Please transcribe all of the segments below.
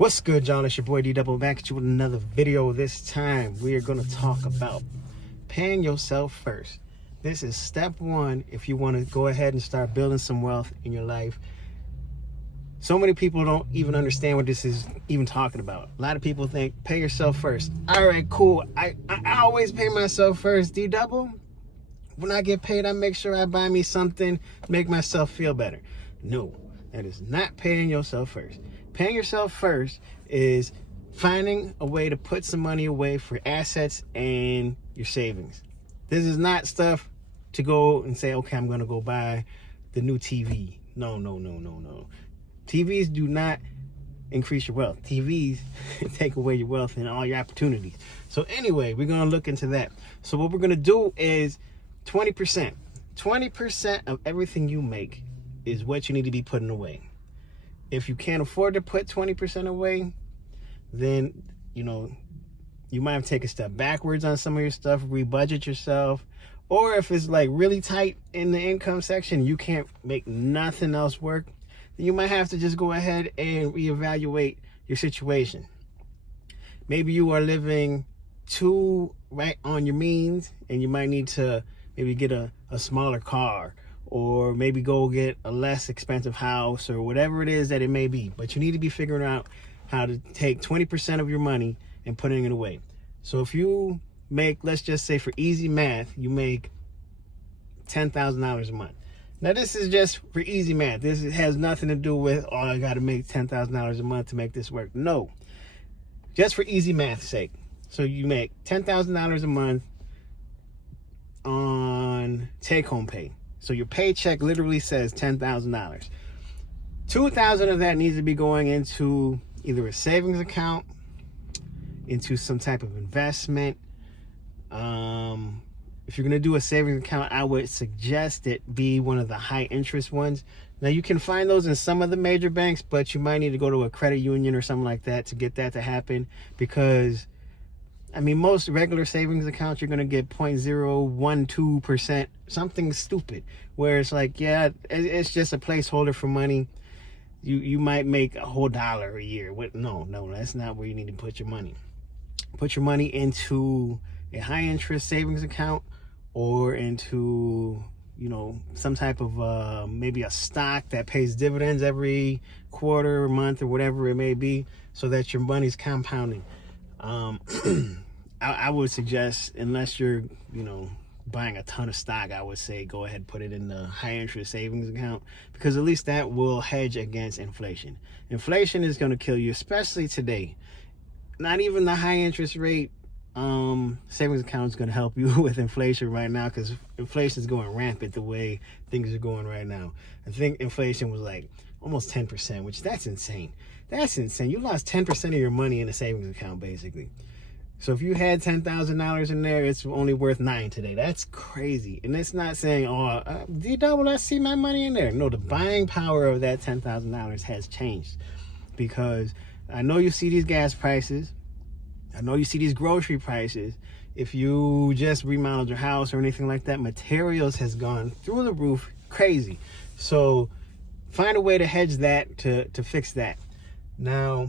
What's good, y'all? It's your boy D Double back at you with another video. This time we are going to talk about paying yourself first. This is step one if you want to go ahead and start building some wealth in your life. So many people don't even understand what this is even talking about. A lot of people think pay yourself first. All right, cool. I always pay myself first. D Double, when I get paid, I make sure I buy me something, make myself feel better. No, that is not paying yourself first. Paying yourself first is finding a way to put some money away for assets and your savings. This is not stuff to go and say, okay, I'm going to go buy the new TV. No. TVs do not increase your wealth. TVs take away your wealth and all your opportunities. So anyway, we're going to look into that. So what we're going to do is 20%. 20% of everything you make is what you need to be putting away. If you can't afford to put 20% away, then, you might have to take a step backwards on some of your stuff, rebudget yourself. Or if it's like really tight in the income section, you can't make nothing else work, then you might have to just go ahead and reevaluate your situation. Maybe you are living too right on your means and you might need to maybe get a smaller car, or maybe go get a less expensive house, or whatever it is that it may be. But you need to be figuring out how to take 20% of your money and putting it away. So if you make, let's just say for easy math, you make $10,000 a month. Now this is just for easy math. This has nothing to do with, oh, I got to make $10,000 a month to make this work. No, just for easy math's sake. So you make $10,000 a month on take-home pay. So your paycheck literally says $10,000. $2,000 of that needs to be going into either a savings account, into some type of investment. If you're going to do a savings account, I would suggest it be one of the high interest ones. Now you can find those in some of the major banks, but you might need to go to a credit union or something like that to get that to happen, because most regular savings accounts, you're going to get 0.012%, something stupid, where it's like, yeah, it's just a placeholder for money. You might make a whole $1 a year. No, that's not where you need to put your money. Put your money into a high interest savings account, or into, some type of, maybe a stock that pays dividends every quarter or month or whatever it may be, so that your money's compounding. I would suggest, unless you're, buying a ton of stock, I would say go ahead and put it in the high interest savings account, because at least that will hedge against inflation. Inflation is going to kill you, especially today. Not even the high interest rate savings account is going to help you with inflation right now, because inflation is going rampant the way things are going right now. I think inflation was like almost 10%, which that's insane. That's insane. You lost 10% of your money in a savings account, basically. So if you had $10,000 in there, it's only worth $9 today. That's crazy. And it's not saying, D Double, I see my money in there. No, the buying power of that $10,000 has changed, because I know you see these gas prices. I know you see these grocery prices. If you just remodeled your house or anything like that, materials has gone through the roof, crazy. So find a way to hedge that, to fix that. Now,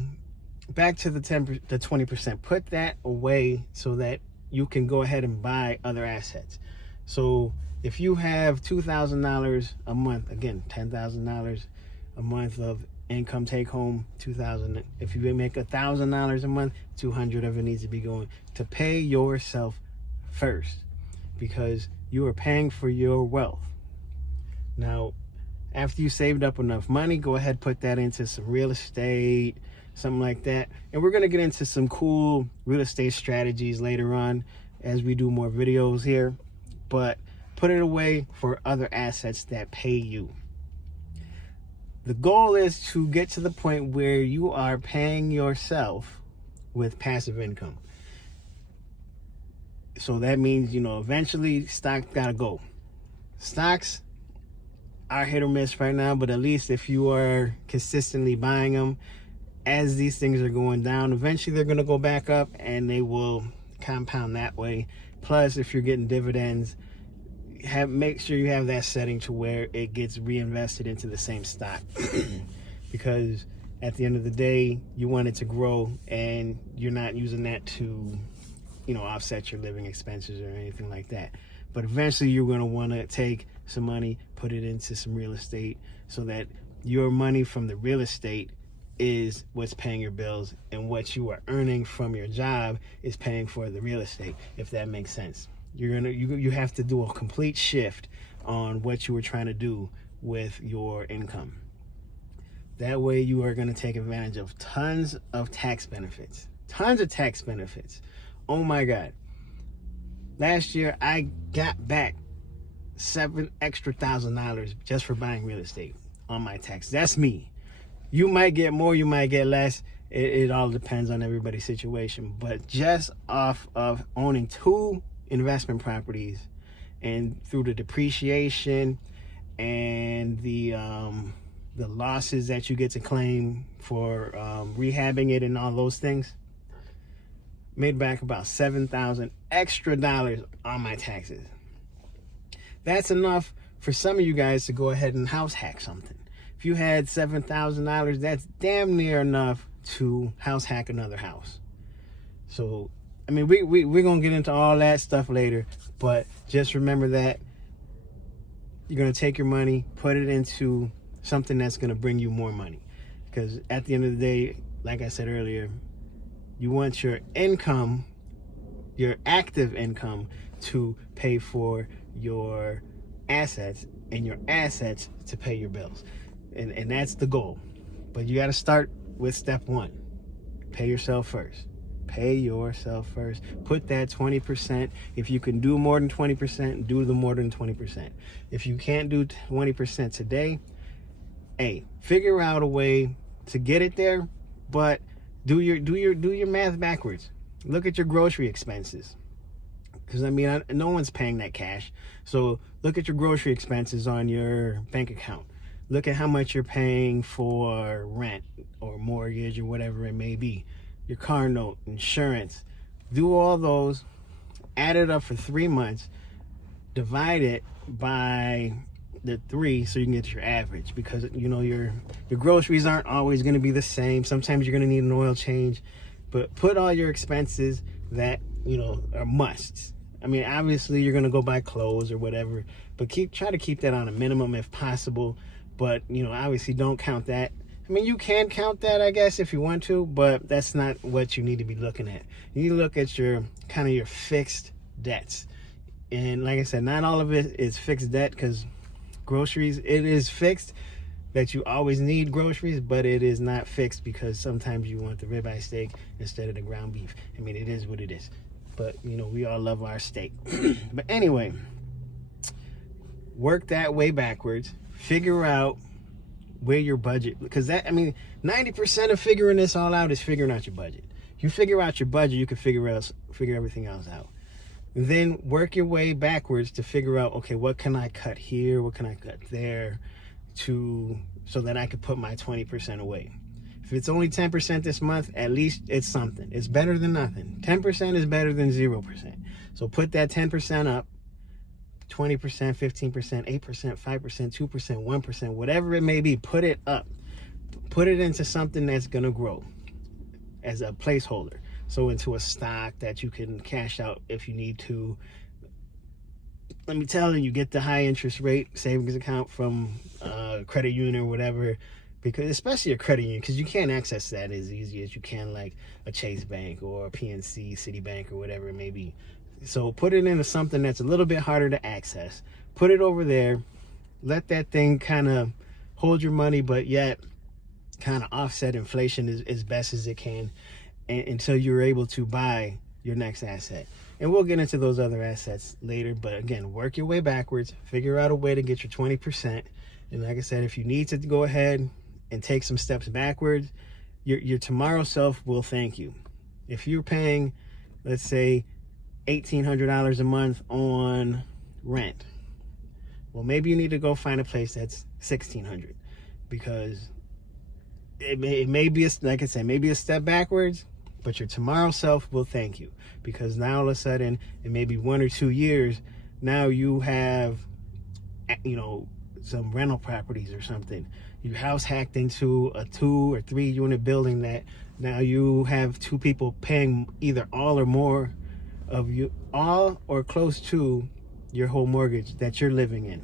back to the 20%. Put that away so that you can go ahead and buy other assets. So if you have $2,000 a month, again, $10,000 a month of income take home, $2,000. If you make $1,000 a month, $200 of it needs to be going to pay yourself first, because you are paying for your wealth. Now, after you saved up enough money, go ahead, put that into some real estate, something like that. And we're going to get into some cool real estate strategies later on as we do more videos here. But put it away for other assets that pay you. The goal is to get to the point where you are paying yourself with passive income. So that means, eventually stocks got to go. Stocks are hit or miss right now, but at least if you are consistently buying them, as these things are going down, eventually they're going to go back up and they will compound that way. Plus, if you're getting dividends, make sure you have that setting to where it gets reinvested into the same stock. Because at the end of the day, you want it to grow, and you're not using that to, offset your living expenses or anything like that. But eventually you're going to want to take some money, put it into some real estate, so that your money from the real estate is what's paying your bills, and what you are earning from your job is paying for the real estate, if that makes sense. You have to do a complete shift on what you were trying to do with your income. That way you are going to take advantage of tons of tax benefits. Oh my God. Last year I got back $7,000 extra just for buying real estate on my tax. That's me. You might get more, you might get less. It all depends on everybody's situation. But just off of owning 2 investment properties, and through the depreciation and the losses that you get to claim for rehabbing it and all those things, made back about $7,000 extra on my taxes. That's enough for some of you guys to go ahead and house hack something. If you had $7,000, that's damn near enough to house hack another house. So, I mean, we're going to get into all that stuff later, but just remember that you're going to take your money, put it into something that's going to bring you more money. Because at the end of the day, like I said earlier, you want your income, your active income, to pay for your assets, and your assets to pay your bills. And that's the goal. But you got to start with step 1. Pay yourself first. Pay yourself first. Put that 20%. If you can do more than 20%, do the more than 20%. If you can't do 20% today, hey, figure out a way to get it there, but do your math backwards. Look at your grocery expenses. Because, I mean, no one's paying that cash. So look at your grocery expenses on your bank account. Look at how much you're paying for rent or mortgage or whatever it may be. Your car note, insurance. Do all those. Add it up for 3 months. Divide it by the 3 so you can get your average. Because, your groceries aren't always going to be the same. Sometimes you're going to need an oil change. But put all your expenses that, are musts. I mean, obviously you're going to go buy clothes or whatever, but try to keep that on a minimum if possible. But, obviously don't count that. I mean, you can count that, I guess, if you want to, but that's not what you need to be looking at. You need to look at your fixed debts. And like I said, not all of it is fixed debt, because groceries, it is fixed that you always need groceries, but it is not fixed because sometimes you want the ribeye steak instead of the ground beef. I mean, it is what it is. But, we all love our steak. But anyway, work that way backwards. Figure out where your budget, because 90% of figuring this all out is figuring out your budget. You figure out your budget, you can figure everything else out. And then work your way backwards to figure out, okay, what can I cut here? What can I cut there so that I could put my 20% away? If it's only 10% this month, at least it's something. It's better than nothing. 10% is better than 0%. So put that 10% up, 20%, 15%, 8%, 5%, 2%, 1%, whatever it may be, put it up. Put it into something that's going to grow as a placeholder. So into a stock that you can cash out if you need to. Let me tell you, get the high interest rate savings account from credit union or whatever, because especially a credit union, because you can't access that as easy as you can like a Chase Bank or a PNC, Citibank, or whatever it may be. So put it into something that's a little bit harder to access. Put it over there. Let that thing kind of hold your money, but yet kind of offset inflation as best as it can, until you're able to buy your next asset. And we'll get into those other assets later. But again, work your way backwards. Figure out a way to get your 20%. And like I said, if you need to go ahead and take some steps backwards, your tomorrow self will thank you. If you're paying, let's say, $1,800 a month on rent, well, maybe you need to go find a place that's $1,600, because it may be, like I said, maybe a step backwards, but your tomorrow self will thank you, because now all of a sudden, in maybe 1 or 2 years, now you have, some rental properties or something you house hacked into a 2 or 3 unit building that now you have 2 people paying either all or more of you, all or close to your whole mortgage that you're living in.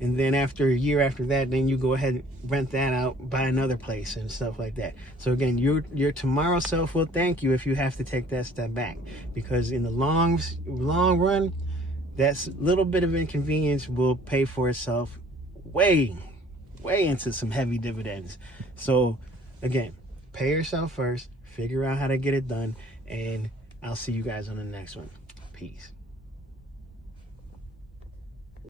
And then after a year after that, then you go ahead and rent that out, buy another place and stuff like that. So again, your tomorrow self will thank you if you have to take that step back, because in the long run, that little bit of inconvenience will pay for itself way into some heavy dividends. So again, pay yourself first, figure out how to get it done, and I'll see you guys on the next one. Peace.